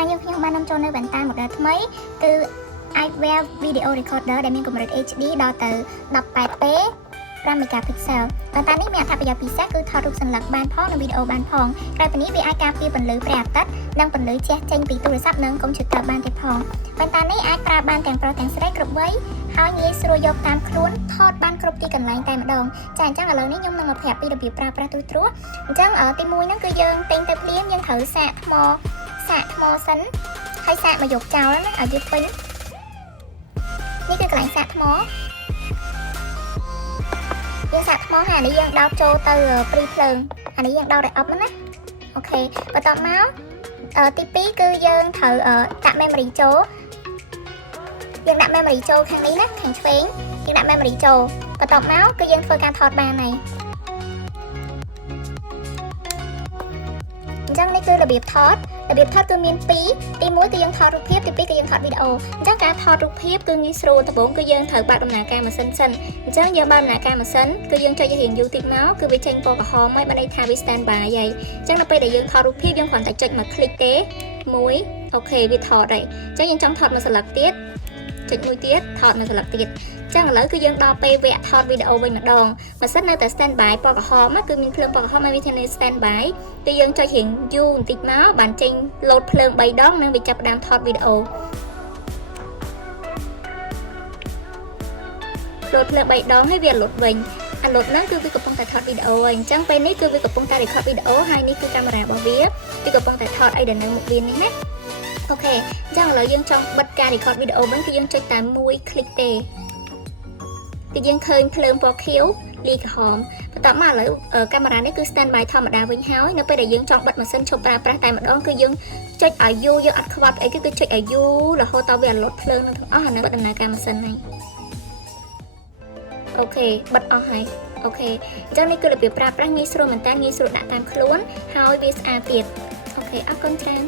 ហើយយើងខ្ញុំបាននាំចូលនៅវ៉ែនតា model ថ្មីគឺ eyewear video recorder ដែលមានកម្រិត HD ដល់ទៅ 18p 5 megapixel ប៉ុន្តែនេះមានអត្ថប្រយោជន៍ពិសេសគឺថតរូបសន្លឹកបានផងនិងវីដេអូបានផងក្រៅពីនេះវាអាចការពារពន្លឺព្រះអាទិត្យនិងពន្លឺជះចេញពីទូរស័ព្ទនិងកុំព្យូទ័របានទៀតផងប៉ុន្តែនេះអាចប្រើបានទាំងប្រុសទាំងស្រីគ្រប់វ័យហើយងាយស្រួលយកតាមខ្លួនថតបានគ្រប់ទីកន្លែងតែម្ដងចាអញ្ចឹងឥឡូវនេះខ្ញុំនឹងមកប្រាប់ពីរបៀបប្រើប្រាស់ទូទ្រោះអញ្ចឹងទី1ហ្នឹងគឺយើងទិញទៅភ្លាមយើងត្រូវសាកថ្មសិនហើយសាកមកយកចោលណាឲ្យវាពេញនេះគឺកន្លែងសាកថ្មយើងសាកថ្មហើយអានេះយើងដោតចូលទៅព្រីភ្លើងអានេះយើងដោតឲ្យអប់ណាអូខេបន្ទាប់មកទី2គឺយើងត្រូវដាក់ memory ចូលយើងដាក់ memory ចូលខាងនេះណាខាងឆ្វេងយើងដាក់ memory ចូលបន្ទាប់មកគឺយើងធ្វើការថតបានហើយអញ្ចឹងនេះគឺរបៀបថតគឺមាន2ទី1គឺយើងថតរូបភាពទី2គឺយើងថតវីដេអូអញ្ចឹងការថតរូបភាពគឺងាយស្រួលដំបូងគឺយើងត្រូវបើកដំណើរការម៉ាស៊ីនសិនអញ្ចឹងយើងបើកដំណើរការម៉ាស៊ីនគឺយើងចុចរៀងយូរតិចមកគឺវាចេញពណ៌ក្រហមហើយបានន័យថាវា stand by ហើយអញ្ចឹងដល់ពេលដែលយើងថតរូបភាពយើងគ្រាន់តែចុចមកคลิกទេ1អូខេវាថតហើយអញ្ចឹងយើងចង់ថតមួយសន្លឹកទៀតចុចមួយទៀតថតមួយសន្លឹកទៀតអញ្ចឹងឥឡូវគឺយើងដល់ពេលវគ្គថតវីដេអូវិញម្ដងម៉ាស៊ីននៅតែ stand by ពណ៌ក្រហមគឺមានភ្លើងពណ៌ក្រហមហើយវាធានា stand by គឺយើងចុចរៀងយូរបន្តិចមកបានចេញលោតភ្លើង3ដងនិងវាចាប់ផ្ដើមថតវីដេអូលោតភ្លើង3ដងហើយវាលោតវិញអាលោតហ្នឹងគឺវាកំពុងតែថតវីដេអូហើយអញ្ចឹងពេលនេះគឺវាកំពុងតែ record វីដេអូហើយនេះគឺកាមេរ៉ារបស់វាគឺកំពុងតែថតអីដែលនៅមុខវានេះណាអូខេអញ្ចឹងឥឡូវយើងចង់បិទការ record វីដេអូវិញគឺយើងចុចតែមួយ click ទេគឺយើងឃើញភ្លើងពណ៌ខៀវលីក្រហមបន្ទាប់មកឥឡូវកាមេរ៉ានេះគឺ stand by ធម្មតាវិញហើយនៅពេលដែលយើងចង់បិទម៉ាស៊ីនឈប់ប្រើប្រាស់តែម្ដងគឺយើងចុចឲ្យយូរយើងអត់ខ្វាត់អីគឺចុចឲ្យយូររហូតដល់វាអត់លត់ភ្លើងនឹងទាំងអស់ហើយនៅបិទដំណើរការម៉ាស៊ីនហើយអូខេបិទអស់ហើយអូខេអញ្ចឹងនេះគឺរបៀបប្រើប្រាស់ងាយស្រួលមែនតើងាយស្រួលដាក់តាមខ្លួនហើយវាស្អាតទៀតអូខេអរគុណច្រើន